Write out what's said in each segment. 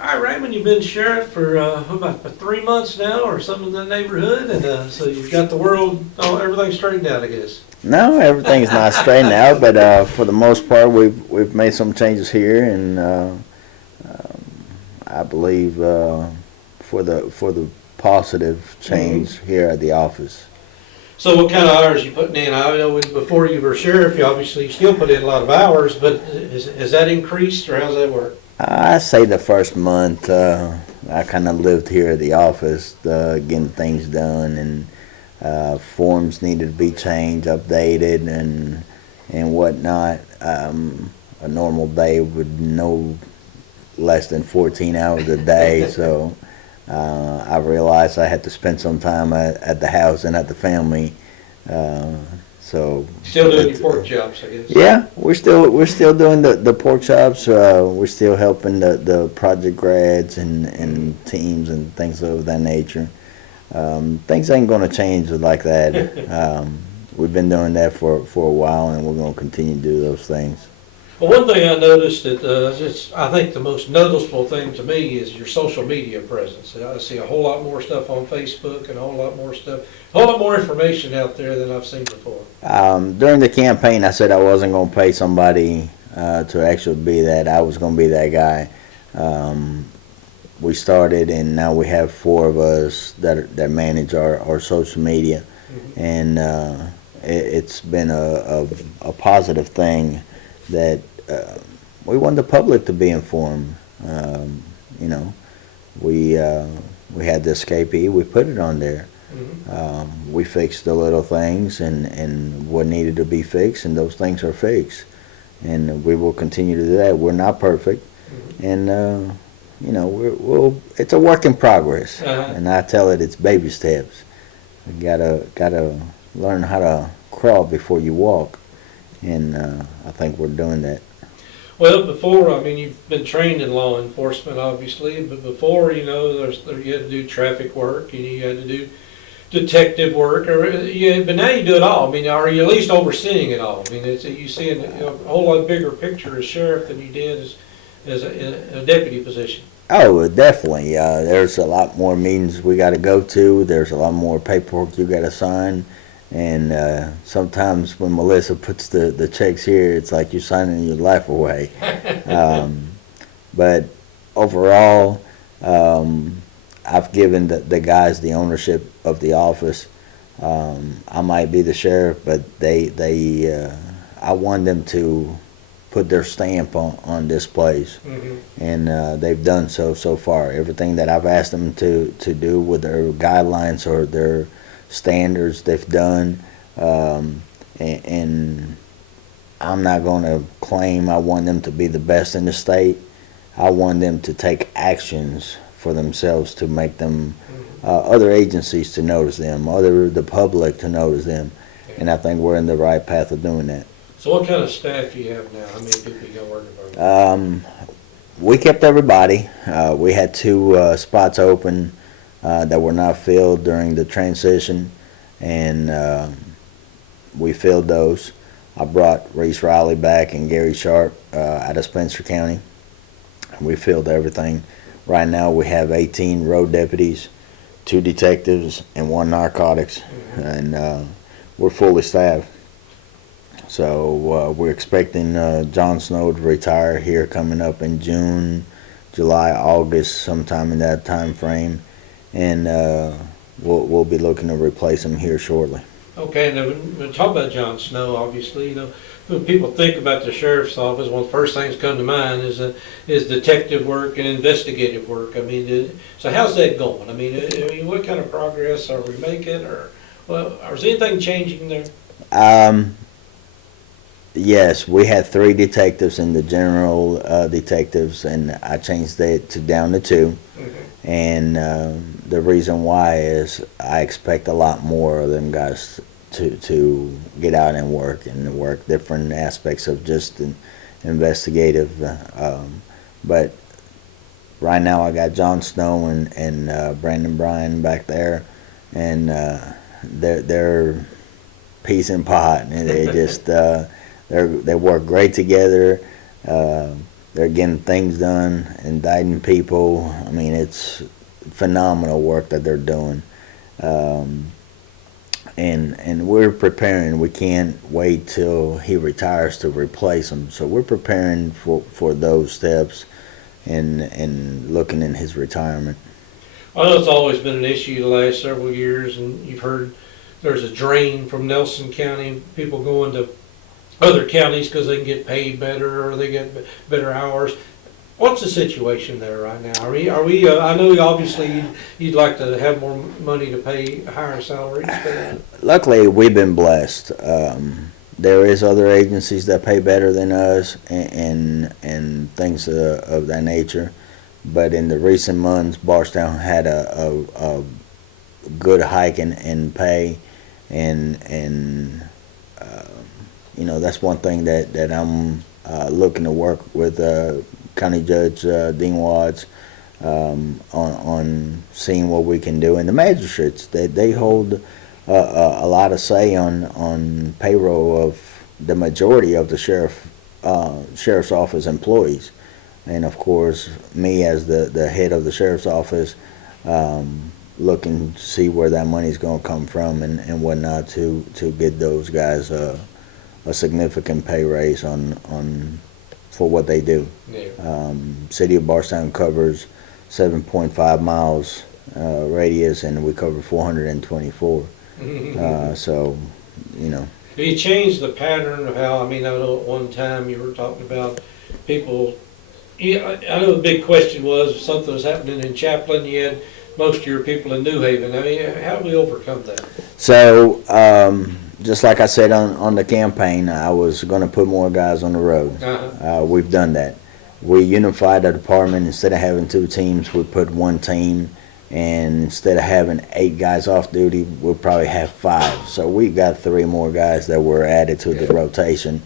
All right, Raymond, you've been sheriff for about 3 months now, or something in the neighborhood, and so you've got the world, everything straightened out, I guess. No, everything's not straightened out, but for the most part, we've made some changes here, and I believe for the positive change here at the office. So what kind of hours you putting in? I know before you were sheriff, you obviously still put in a lot of hours, but has that increased, or how's that work? I say the first month I kind of lived here at the office, getting things done, and forms needed to be changed, updated, and whatnot. A normal day would no less than 14 hours a day, so I realized I had to spend some time at the house and at the family. So Still doing your pork chops, I guess. yeah, we're still doing the pork chops. We're still helping the project grads and teams and things of that nature. Things ain't gonna change like that. We've been doing that for a while, and we're gonna continue to do those things. Well, one thing I noticed that I think the most noticeable thing to me is your social media presence. I see a whole lot more stuff on Facebook and a whole lot more stuff, a whole lot more information out there than I've seen before. During the campaign, I said I wasn't gonna pay somebody to actually be that. I was gonna be that guy. We started, and now we have 4 of us that manage our social media, Mm-hmm. and it's been a positive thing that we want the public to be informed. You know, we had the escapee, we put it on there. Mm-hmm. We fixed the little things and what needed to be fixed, and those things are fixed. And we will continue to do that. We're not perfect, Mm-hmm. and you know, it's a work in progress. Uh-huh. And I tell it, it's baby steps. You gotta learn how to crawl before you walk, and I think we're doing that. Well, before, I mean, you've been trained in law enforcement, obviously, but before, you know, you had to do traffic work, and you had to do detective work, but now you do it all. I mean, are you at least overseeing it all? I mean, you see a whole lot bigger picture as sheriff than you did as a deputy position. Oh, definitely. There's a lot more meetings we got to go to. There's a lot more paperwork you got to sign. And sometimes when Melissa puts the checks here, it's like you're signing your life away. But overall, I've given the guys the ownership of the office. I might be the sheriff, but I want them to put their stamp on this place, Mm-hmm. and they've done so far. Everything that I've asked them to do with their guidelines or their standards, they've done, and I'm not going to claim I want them to be the best in the state. I want them to take actions for themselves to make them other agencies to notice them, the public to notice them, and I think we're in the right path of doing that. So what kind of staff do you have now? How many people you got working for you? We kept everybody. We had 2 spots open that were not filled during the transition, and we filled those. I brought Reese Riley back and Gary Sharp out of Spencer County. We filled everything. Right now we have 18 road deputies, 2 detectives, and 1 narcotics, and we're fully staffed. So we're expecting Jon Snow to retire here coming up in June, July, August, sometime in that time frame, and we'll be looking to replace him here shortly. Okay, and then when we talk about Jon Snow, obviously, you know, when people think about the sheriff's office, one of the first things that come to mind is detective work and investigative work. I mean, so how's that going? I mean, what kind of progress are we making, or is anything changing there? Yes, we had 3 detectives in the general detectives, and I changed that down to 2. Mm-hmm. And the reason why is I expect a lot more of them guys to get out and work different aspects of just an investigative. But right now I got Jon Snow and Brandon Bryan back there, and they're peas in pot, and they just they work great together. they're getting things done, indicting people. I mean, it's phenomenal work that they're doing. Um, and we're preparing. We can't wait till he retires to replace him. So we're preparing for those steps and looking in his retirement. I know it's always been an issue the last several years, and you've heard there's a drain from Nelson County, people going to other counties because they can get paid better or they get better hours. What's the situation there right now? I know obviously you'd like to have more money to pay higher salaries, but Luckily, we've been blessed. There is other agencies that pay better than us and things of that nature. But in the recent months, Barstown had a good hike in pay, and that's one thing that I'm looking to work with County Judge Dean Watts on seeing what we can do. And the magistrates, they hold a lot of say on payroll of the majority of the sheriff's office employees. And of course, me as the head of the sheriff's office, looking to see where that money's going to come from and whatnot to get those guys a significant pay raise on for what they do. yeah. City of Barstown covers 7.5 miles radius, and we cover 424. So, Have you changed the pattern of how, I know at one time you were talking about people, I know the big question was if something was happening in Chaplin, you had most of your people in New Haven. How do we overcome that? So just like I said on the campaign, I was going to put more guys on the road. We've done that. We unified the department. Instead of having two teams, we put one team. And instead of having 8 guys off duty, we'll probably have 5. So we got 3 more guys that were added to the rotation.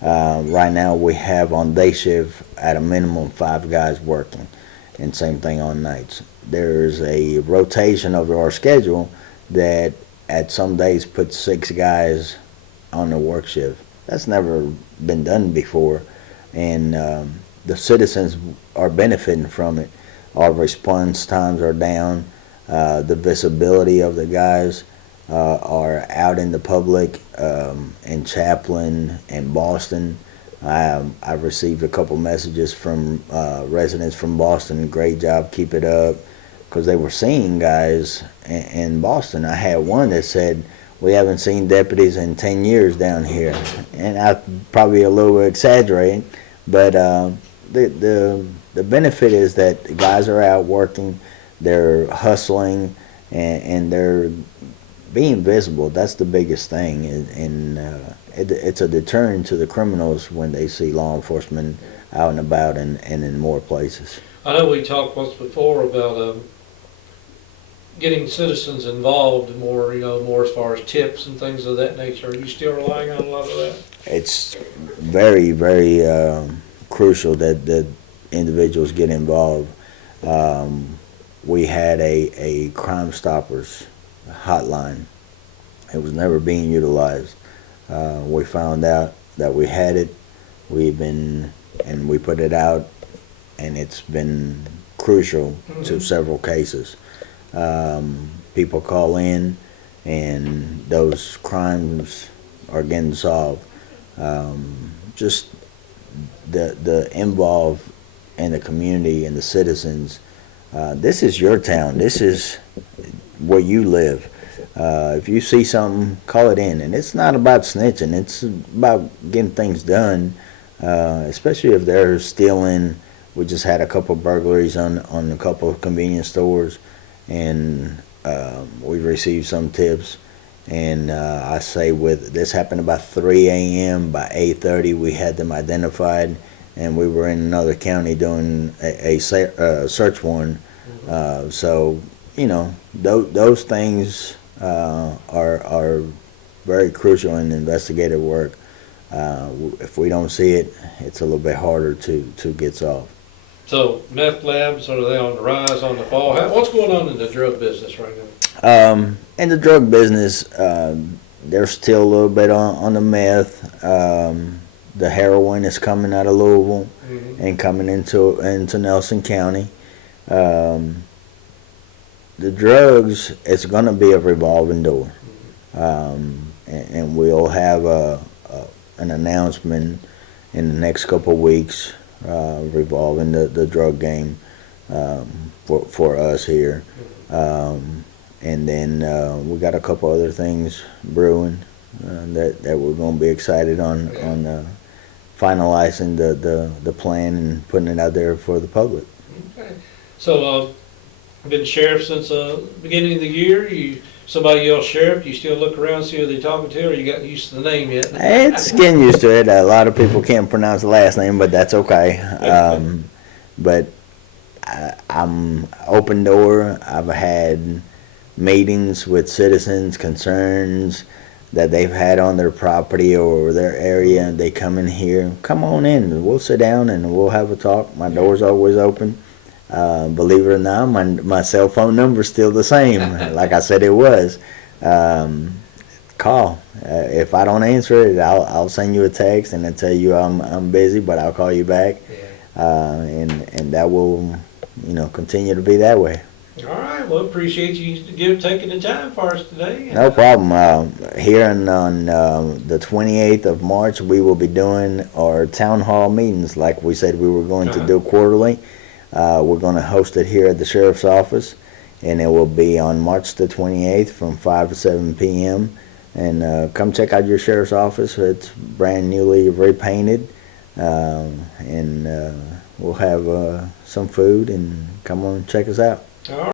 Right now we have on day shift at a minimum 5 guys working, and same thing on nights. There's a rotation of our schedule that at some days puts 6 guys on the work shift. That's never been done before, and the citizens are benefiting from it. Our response times are down. The visibility of the guys are out in the public in Chaplin and Boston. I've received a couple messages from residents from Boston. Great job, keep it up, because they were seeing guys in Boston. I had one that said, we haven't seen deputies in 10 years down here. And I probably a little exaggerating, but the benefit is that the guys are out working, they're hustling, and they're being visible. That's the biggest thing, and it's a deterrent to the criminals when they see law enforcement out and about and in more places. I know we talked once before about getting citizens involved more, more as far as tips and things of that nature. Are you still relying on a lot of that? It's very, very crucial that individuals get involved. We had a Crime Stoppers hotline. It was never being utilized. We found out that we had it. We put it out, and it's been crucial to several cases. People call in, and those crimes are getting solved. Just the involved in the community and the citizens. This is your town. This is where you live. If you see something, call it in. And it's not about snitching. It's about getting things done, especially if they're stealing. We just had a couple burglaries on a couple of convenience stores, and we received some tips. And I say with this happened about 3 a.m. By 8:30, we had them identified, and we were in another county doing a search warrant. So those things are very crucial in investigative work. If we don't see it, it's a little bit harder to get solved. So meth labs, are they on the rise, on the fall? What's going on in the drug business right now? In the drug business, there's still a little bit on the meth. the heroin is coming out of Louisville Mhm. and coming into Nelson County. Um, the drugs, it's going to be a revolving door. And we'll have an announcement in the next couple of weeks revolving the drug game for us here. And then we got a couple other things brewing that we're going to be excited on finalizing the plan and putting it out there for the public. Okay. So, been sheriff since beginning of the year. Somebody yells sheriff, you still look around, see who they talking to, or you got used to the name yet? It's getting used to it. A lot of people can't pronounce the last name, but that's okay. But I'm open door. I've had meetings with citizens, concerns that they've had on their property or their area. They come in here, come on in. We'll sit down and we'll have a talk. My door's always open. Believe it or not, my cell phone number's still the same. Like I said, it was. Call. If I don't answer it, I'll send you a text and I'll tell you I'm busy, but I'll call you back. And that will, continue to be that way. All right. Well, appreciate you taking the time for us today. No problem. Here on the 28th of March, we will be doing our town hall meetings like we said we were going to do quarterly. We're going to host it here at the sheriff's office, and it will be on March the 28th from 5 to 7 p.m. And come check out your sheriff's office. It's brand newly repainted, and we'll have some food, and come on and check us out. All right.